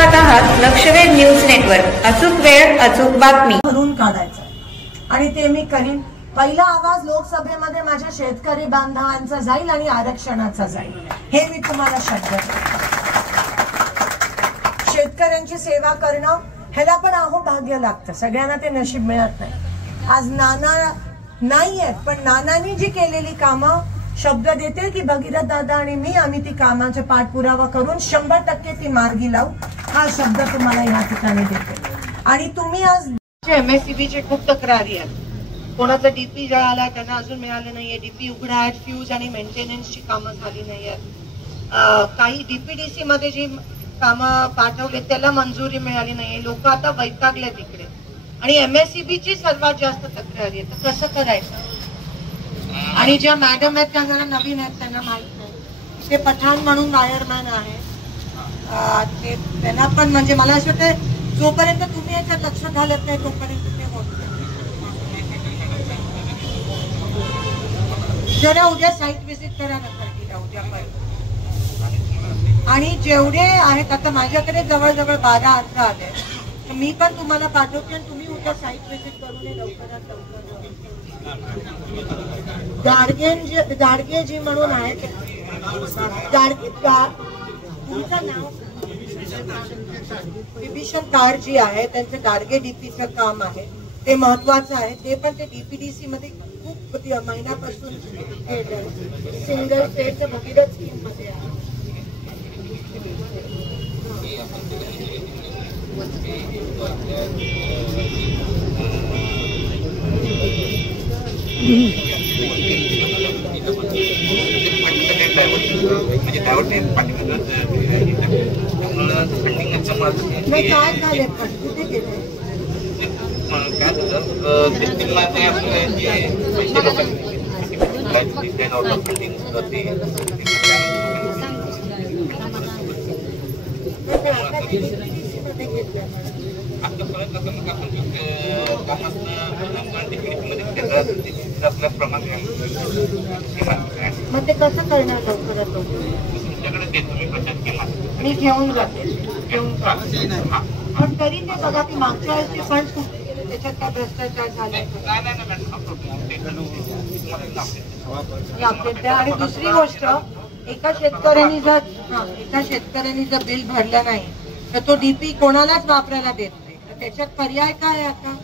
पाहत आहात लक्षवेध news network. अचूक वेळ अचूक बातमी भरून काढायचं आणि ते मी करीन। पहिला आवाज लोकसभेमध्ये माझ्या शेतकरी बांधवांचा जाईल आणि आरक्षणाचा जाईल, हे मी तुम्हाला शब्द देतो। शेतकऱ्यांची सेवा करणं ह्याला पण भाग्य लागतं, सगळ्यांना ते नशीब मिळत नाही। आज नाना नाही आहेत, पण नानांनी जी केलेली कामं शब्द देते की भगीरथ दादा आणि मी आम्ही ती कामाचा पाठपुरावा करून 100% ती मार्गी लावू, हा शब्द तुम्हाला या ठिकाणी देते। आणि तुम्ही आज MSCBचे खूप तक्रारी आहेत, कोणाचा डीपी जळाला त्यांना अजून मिळालं नाहीये, डीपी उघडा आहेत, फ्यूज आणि मेंटेनन्सची कामं झाली नाहीयेत, काही डीपीडीसी मध्ये जी कामं पाठवले त्याला मंजुरी मिळाली नाहीये, लोक आता वैतागले तिकडे। आणि MSCBची सर्वात जास्त तक्रारी आहे, तर कसं करायचं? आणि ज्या मॅडम आहेत त्या जरा नवीन आहेत, त्यांना माहित नाही, ते पठाण म्हणून वायरमॅन आहे, त्यांना पण म्हणजे मला असं वाटतं जोपर्यंत तुम्ही याच्यात लक्ष घालत नाही तोपर्यंत ते होत नाही। जरा उद्या साईट व्हिजिट करा ना उद्यापर्यंत। आणि जेवढे आहेत आता माझ्याकडे जवळजवळ 12 अर्ज आले, तर मी पण तुम्हाला पाठवते आणि तुम्ही उद्या साईट व्हिजिट करून लवकरात लवकर। गाडगे जी म्हणून आहेत, तुमचं नाव विभीषण कार जी आहे, त्यांचं गाडगे डीपीचं काम आहे, ते महत्वाचं आहे। ते पण ते डीपीडीसी मध्ये खूप महिन्यापासून सिंगल स्टेट भगीरथ स्कीम मध्ये आहे। काय झाले पण कुठे गेले? मग ते कसं करणार लवकरात लवकर? मी घेऊन जाते, पण तरी ते बघा की मागच्या वेळेस फंड कुठे गेले, त्याच्यात काय भ्रष्टाचार झालाय? आणि दुसरी गोष्ट, एका शेतकऱ्यांनी जर बिल भरलं नाही तर तो डीपी कोणालाच वापरायला देत नाही, तर त्याच्यात पर्याय काय आता?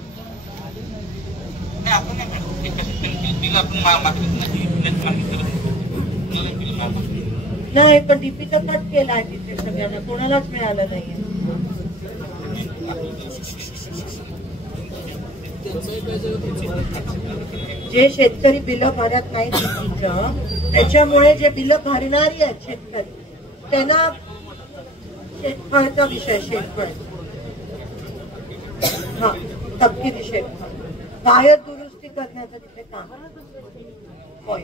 नाही, पण डीपीचा कट केला आहे तिथे, सगळ्यांना कोणालाच मिळालं नाहीये। जे शेतकरी बिलं भरत नाही डीपीचं, त्याच्यामुळे जे बिलं भरणारी आहेत शेतकरी, त्यांना शेतफळचा विषय, शेतफळ हा तपकिरी शेतफळ, वायर दुरुस्ती करण्याचं तिथे काम होय।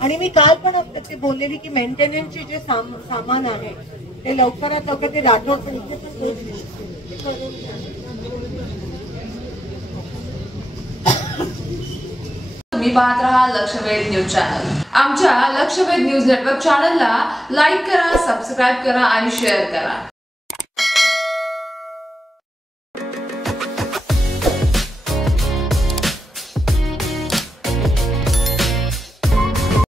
आणि मी काल पण ते बोललेली की मेंटेनन्सचे जे सामान आहे ते लवकरात लवकर ते राठोड पण इथे पण तुम्ही पाहत राहा लक्षवेध न्यूज चॅनल। आमच्या लक्षवेध न्यूज नेटवर्क चॅनलला लाईक करा, सबस्क्राईब करा आणि शेअर करा।